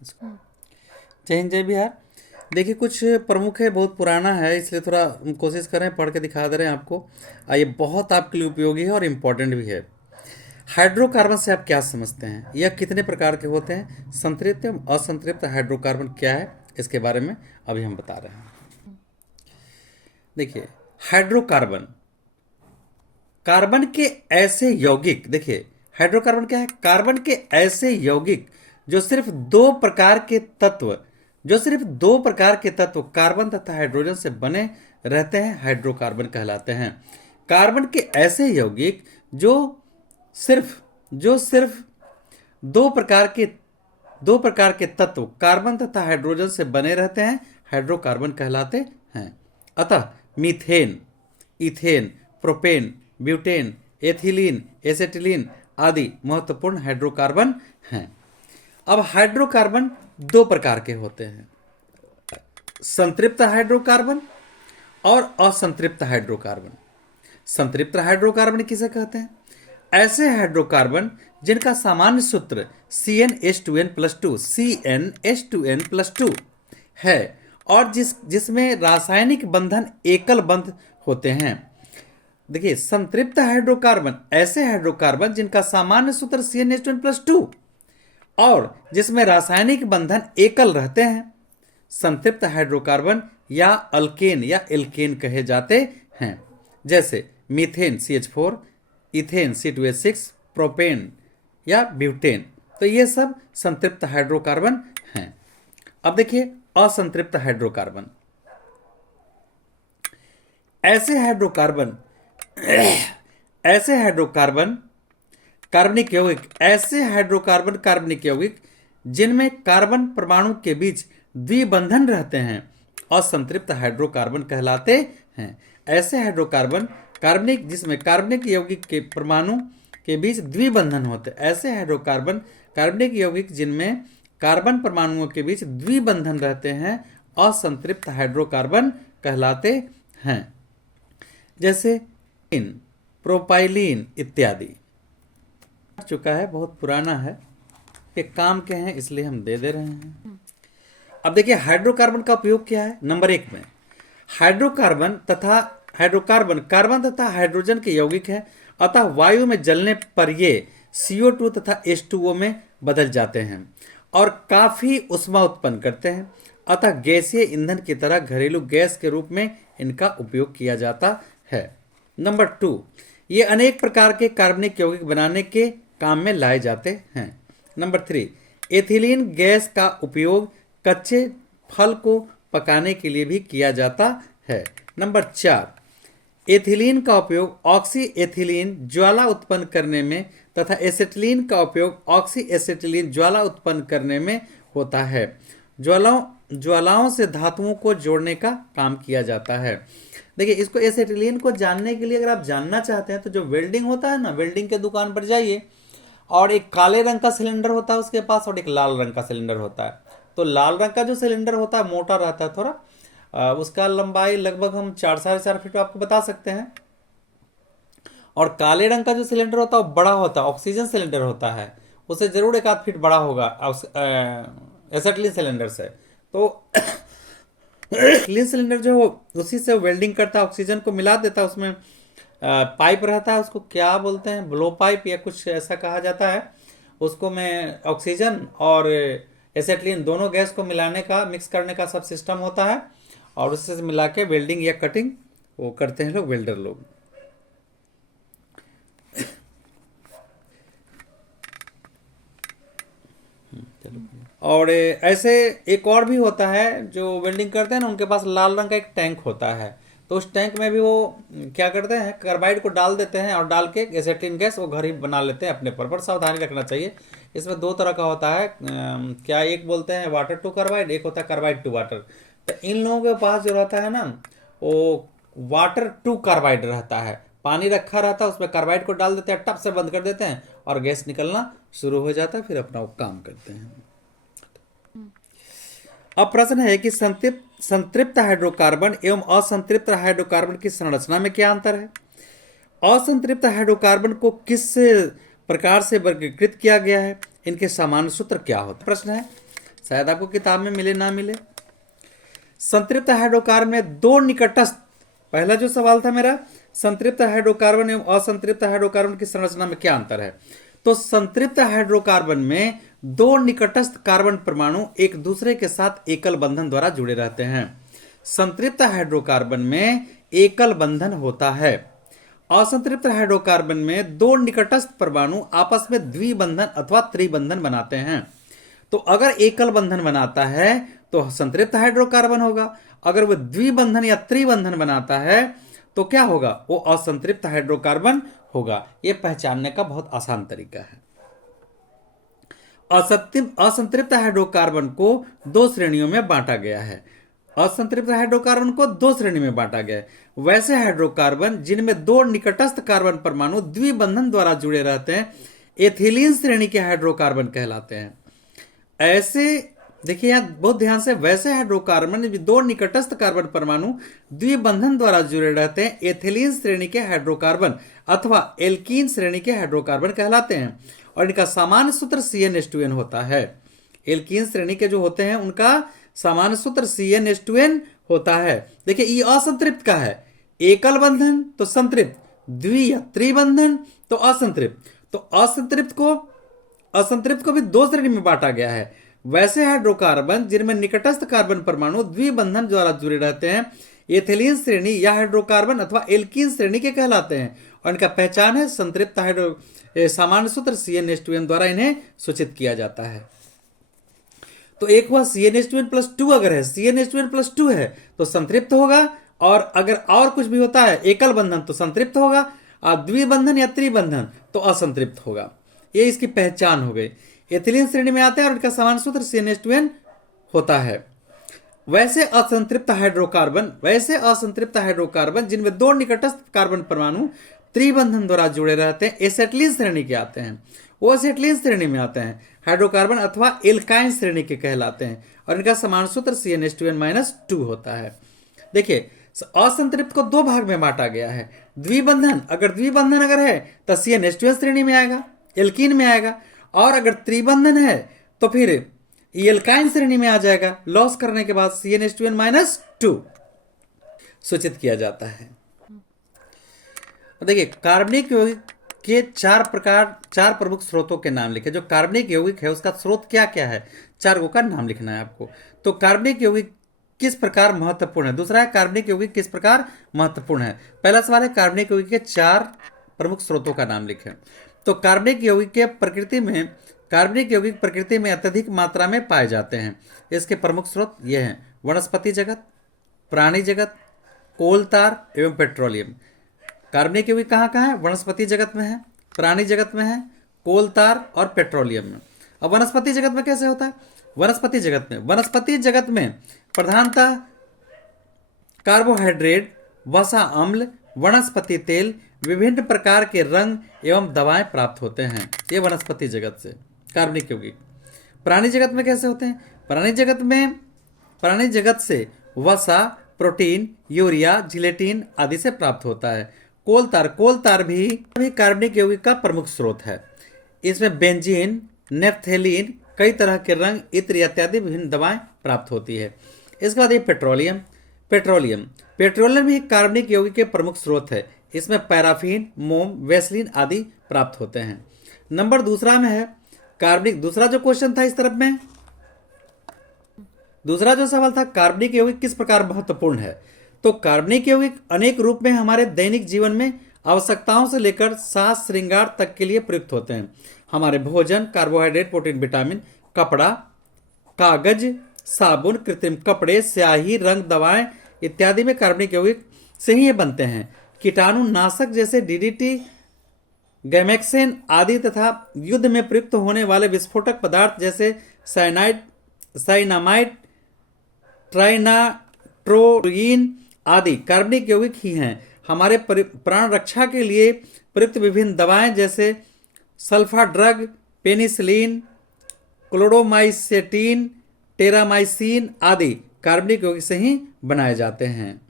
जय हिंद जय बिहार। देखिए कुछ प्रमुख है, बहुत पुराना है, इसलिए थोड़ा कोशिश करें पढ़ के दिखा दे रहे हैं आपको। ये बहुत आपके लिए उपयोगी है और इम्पोर्टेंट भी है। हाइड्रोकार्बन से आप क्या समझते हैं? यह कितने प्रकार के होते हैं? संतृप्त एवं असंतृप्त हाइड्रोकार्बन क्या है, इसके बारे में अभी हम बता रहे हैं। देखिए, हाइड्रोकार्बन कार्बन के ऐसे यौगिक, देखिए हाइड्रोकार्बन क्या है? कार्बन के ऐसे यौगिक जो सिर्फ दो प्रकार के तत्व कार्बन तथा हाइड्रोजन से बने रहते हैं, हाइड्रोकार्बन कहलाते हैं। कार्बन के ऐसे यौगिक जो सिर्फ दो प्रकार के तत्व कार्बन तथा हाइड्रोजन से बने रहते हैं, हाइड्रोकार्बन कहलाते हैं। अतः methane, ethane, propane, butane, ethylene, acetylene आदि महत्वपूर्ण हाइड्रोकार्बन हैं। अब हाइड्रोकार्बन दो प्रकार के होते हैं, संतृप्त हाइड्रोकार्बन और असंतृप्त हाइड्रोकार्बन। संतृप्त हाइड्रोकार्बन किसे कहते हैं? ऐसे हाइड्रोकार्बन जिनका सामान्य सूत्र CnH2n+2 है और जिसमें रासायनिक बंधन एकल बंध होते हैं। देखिए, संतृप्त हाइड्रोकार्बन ऐसे हाइड्रोकार्बन जिनका सामान्य सूत्र CnH2n+2 और जिसमें रासायनिक बंधन एकल रहते हैं। संतृप्त हाइड्रोकार्बन या अल्केन या एल्केन कहे जाते हैं, जैसे methane CH4, ethane C2H6, propane या ब्यूटेन। तो ये सब संतृप्त हाइड्रोकार्बन हैं। अब देखिए असंतृप्त हाइड्रोकार्बन। ऐसे हाइड्रोकार्बन कार्बनिक यौगिक जिनमें कार्बन परमाणु के बीच द्विबंधन रहते हैं, असंतृप्त हाइड्रोकार्बन कहलाते हैं। ऐसे हाइड्रोकार्बन जिसमें कार्बनिक यौगिक के परमाणु के बीच द्विबंधन होते हैं, ऐसे हाइड्रोकार्बन कार्बनिक यौगिक जिनमें कार्बन परमाणुओं के बीच द्विबंधन रहते हैं, असंतृप्त हाइड्रोकार्बन कहलाते हैं। जैसे प्रोपाइलीन इत्यादि। चुका है, बहुत पुराना है, के काम के हैं इसलिए हम दे रहे हैं। अब देखिए हाइड्रोकार्बन का उपयोग क्या है। नंबर 1 में हाइड्रोकार्बन कार्बन तथा हाइड्रोजन के यौगिक है, अतः वायु में जलने पर ये CO2 तथा H2O में बदल जाते हैं और काफी ऊष्मा उत्पन्न करते हैं। अतः गैसीय ईंधन की तरह घरेलू गैस के रूप में इनका उपयोग किया जाता है। नंबर 2, ये अनेक प्रकार के कार्बनिक यौगिक बनाने के काम में लाए जाते हैं। नंबर 3, एथिलीन गैस का उपयोग कच्चे फल को पकाने के लिए भी किया जाता है। नंबर 4, एथिलीन का उपयोग ऑक्सी एथिलीन ज्वाला उत्पन्न करने में तथा एसेटिलीन का उपयोग ऑक्सी एसेटिलीन ज्वाला उत्पन्न करने में होता है। ज्वालाओं से धातुओं को जोड़ने का काम किया जाता है। देखिए, इसको एसेटिलीन को जानने के लिए अगर आप जानना चाहते हैं तो जो वेल्डिंग होता है ना, वेल्डिंग के दुकान पर जाइए और एक काले रंग का सिलेंडर होता है उसके पास और एक लाल रंग का सिलेंडर होता है। तो लाल रंग का जो सिलेंडर होता है मोटा रहता है थोड़ा, उसका लंबाई लगभग हम 4-4.5 फीट आपको बता सकते हैं। और काले रंग का जो सिलेंडर होता है वो बड़ा होता है, ऑक्सीजन सिलेंडर होता है, उसे जरूर 1-8 फीट बड़ा होगा एसेटिलीन सिलेंडर से। तो क्लीन सिलेंडर जो उसी से वेल्डिंग करता है, ऑक्सीजन को मिला देता है, उसमें पाइप रहता है, उसको क्या बोलते हैं, ब्लो पाइप या कुछ ऐसा कहा जाता है। उसको में ऑक्सीजन और एसेटिलीन दोनों गैस को मिक्स करने का सब सिस्टम होता है और उससे मिला के वेल्डिंग या कटिंग वो करते हैं लोग, वेल्डर लोग। और ऐसे एक और भी होता है जो वेल्डिंग करते हैं ना, उनके पास लाल रंग का एक टैंक होता है। तो उस टैंक में भी वो क्या करते हैं, कार्बाइड को डाल देते हैं और डाल के एसेटिलीन गैस वो घर ही बना लेते हैं अपने पर सावधानी रखना चाहिए। इसमें 2 तरह का होता है, क्या एक बोलते हैं वाटर टू कार्बाइड, एक होता है कार्बाइड टू वाटर। तो इन लोगों के पास जो रहता है ना, वो वाटर टू कार्बाइड रहता है, पानी रखा रहता है, उसमें कार्बाइड को डाल देते हैं, टप से बंद कर देते हैं और गैस निकलना शुरू हो जाता है, फिर अपना वो काम करते हैं। अब प्रश्न है कि संतृप्त हाइड्रोकार्बन एवं असंतृप्त हाइड्रोकार्बन की संरचना में क्या अंतर है? असंतृप्त हाइड्रोकार्बन को किस प्रकार से वर्गीकृत किया गया है? इनके सामान्य सूत्र क्या होते? प्रश्न है शायद आपको किताब में मिले ना मिले। संतृप्त हाइड्रोकार्बन में दो निकटस्थ, पहला जो सवाल था मेरा, संतृप्त हाइड्रोकार्बन एवं असंतृप्त हाइड्रोकार्बन की संरचना में क्या अंतर है। तो संतृप्त हाइड्रोकार्बन में दो निकटस्थ कार्बन परमाणु एक दूसरे के साथ एकल बंधन द्वारा जुड़े रहते हैं। संतृप्त हाइड्रोकार्बन में एकल बंधन होता है। असंतृप्त हाइड्रोकार्बन में दो निकटस्थ परमाणु आपस में द्विबंधन अथवा त्रिबंधन बनाते हैं। तो अगर एकल बंधन बनाता है तो संतृप्त हाइड्रोकार्बन होगा, अगर वह द्विबंधन या त्रिबंधन बनाता है तो क्या होगा, वो असंतृप्त हाइड्रोकार्बन होगा। यह पहचानने का बहुत आसान तरीका है। असंतृप्त हाइड्रोकार्बन को दो श्रेणियों में बांटा गया है। असंतृप्त हाइड्रोकार्बन को दो श्रेणी में बांटा गया है। वैसे हाइड्रोकार्बन जिनमें दो निकटस्थ कार्बन परमाणु द्विबंधन द्वारा जुड़े रहते हैं एथिलीन श्रेणी के हाइड्रोकार्बन कहलाते हैं। ऐसे देखिए यहां बहुत ध्यान से, वैसे हाइड्रोकार्बन दो निकटस्थ कार्बन परमाणु द्विबंधन द्वारा जुड़े रहते हैं एथिलीन श्रेणी के हाइड्रोकार्बन अथवा एल्कीन श्रेणी के हाइड्रोकार्बन कहलाते हैं और इनका सामान्य सूत्र CnH2n होता है। एल्कीन श्रेणी के जो होते हैं उनका सामान्य सूत्र CnH2n होता है। देखिए ये असंतृप्त का है, एकल बंधन तो संतृप्त, द्वि या त्रिबंधन तो असंतृप्त। तो असंतृप्त को भी दो श्रेणी में बांटा गया है। वैसे हाइड्रोकार्बन जिनमें निकटस्थ कार्बन परमाणु द्विबंधन द्वारा जुड़े रहते हैं एथिलीन श्रेणी या हाइड्रोकार्बन अथवा एल्कीन श्रेणी के कहलाते हैं और इनका पहचान है संतृप्त सामान्य सूत्र CnH2n द्वारा इन्हें सूचित किया जाता है। तो एक हुआ CnH2n+2, अगर है CnH2n+2 है तो संतृप्त होगा, और अगर और कुछ भी होता है एकल बंधन तो संतृप्त होगा, और द्विबंधन या त्रिबंधन तो असंतृप्त होगा। ये इसकी पहचान हो गई। एथिलीन श्रेणी में आते हैं और इनका सामान्य सूत्र CnH2n होता है। वैसे असंतृप्त हाइड्रोकार्बन जिनमें दो निकटस्थ कार्बन परमाणु त्रिबंधन द्वारा जुड़े रहते हैं एसेटिलीन श्रेणी के आते हैं। वो एसेटिलीन श्रेणी में आते हैं हाइड्रोकार्बन अथवा एल्काइन श्रेणी के कहलाते हैं और इनका समान सूत्र CnH2n-2 होता है। देखिए असंतृप्त को दो भाग में बांटा गया है। द्विबंधन अगर है तो CnH2n श्रेणी में आएगा, एल्कीन में आएगा, और अगर त्रिबंधन है तो फिर एल्काइन श्रेणी में आ जाएगा। लॉस करने के बाद CnH2n-2 सूचित किया जाता है। देखिए कार्बनिक यौगिक के चार प्रमुख स्रोतों के नाम लिखे। जो कार्बनिक यौगिक है उसका स्रोत क्या क्या है, चार गो का नाम लिखना है आपको। तो कार्बनिक यौगिक किस प्रकार महत्वपूर्ण है, दूसरा है कार्बनिक यौगिक किस प्रकार महत्वपूर्ण है। पहला सवाल है कार्बनिक यौगिक के चार प्रमुख स्रोतों का नाम लिखें। तो कार्बनिक यौगिक प्रकृति में अत्यधिक मात्रा में पाए जाते हैं। इसके प्रमुख स्रोत ये हैं वनस्पति जगत, प्राणी जगत, कोल तार एवं पेट्रोलियम। कार्बनिक यौगिक कहाँ है, वनस्पति जगत में है, प्राणी जगत में है, कोल तार और पेट्रोलियम में। अब वनस्पति जगत में कैसे होता है, वनस्पति जगत में प्रधानतः कार्बोहाइड्रेट, वसा अम्ल, वनस्पति तेल, विभिन्न प्रकार के रंग एवं दवाएं प्राप्त होते हैं। ये वनस्पति जगत से कार्बनिक यौगिक। प्राणी जगत में कैसे होते हैं, प्राणी जगत से वसा, प्रोटीन, यूरिया, जिलेटिन आदि से प्राप्त होता है। कोल तार भी कार्बनिक यौगिक का प्रमुख स्रोत है। इसमें बेंजीन, नेफ्थेलीन, कई तरह के रंग, इत्र इत्यादि विभिन्न दवाएं प्राप्त होती है। इसके बाद ये पेट्रोलियम भी कार्बनिक यौगिक के प्रमुख स्रोत है। इसमें पैराफिन, मोम, वैसलीन आदि प्राप्त होते हैं। नंबर दूसरा में है कार्बनिक, दूसरा जो क्वेश्चन था इस तरफ में, दूसरा जो सवाल था कार्बनिक यौगिक किस प्रकार महत्वपूर्ण है। तो कार्बनिक यौगिक अनेक रूप में हमारे दैनिक जीवन में आवश्यकताओं से लेकर साज श्रृंगार तक के लिए प्रयुक्त होते हैं। हमारे भोजन, कार्बोहाइड्रेट, प्रोटीन, विटामिन, कपड़ा, कागज, साबुन, कृत्रिम कपड़े, स्याही, रंग, दवाएं इत्यादि में कार्बनिक यौगिक से ही ये बनते हैं। कीटाणु नाशक जैसे DDT, गैमेक्सेन आदि तथा युद्ध में प्रयुक्त होने वाले विस्फोटक पदार्थ जैसे साइनामाइड, ट्राइनाट्रोइन आदि कार्बनिक यौगिक ही हैं। हमारे प्राण रक्षा के लिए प्रयुक्त विभिन्न दवाएं जैसे सल्फा ड्रग, पेनिसिलिन, क्लोरोमाइसेटिन, टेरामाइसिन आदि कार्बनिक यौगिक से ही बनाए जाते हैं।